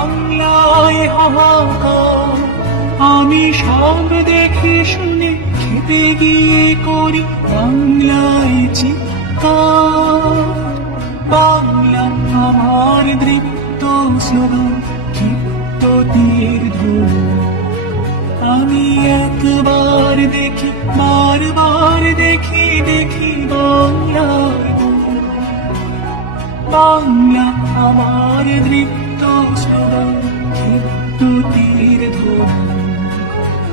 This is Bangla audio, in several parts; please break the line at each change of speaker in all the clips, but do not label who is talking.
বাংলায় হাহাকার আমি সব দেখে শুনে খেতে গিয়ে করি বাংলায় চিৎকার। বাংলা আমার দৃপ্ত স্লোগান ক্ষিপ্ত তীর ধর আমি একবার দেখি, বারবার দেখি দেখি বুক। বাংলা আমার দৃপ্ত তীর ধর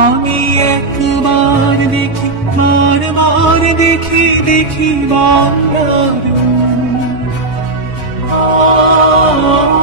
আমি একবার দেখি বারবার দেখি দেখি বাংলার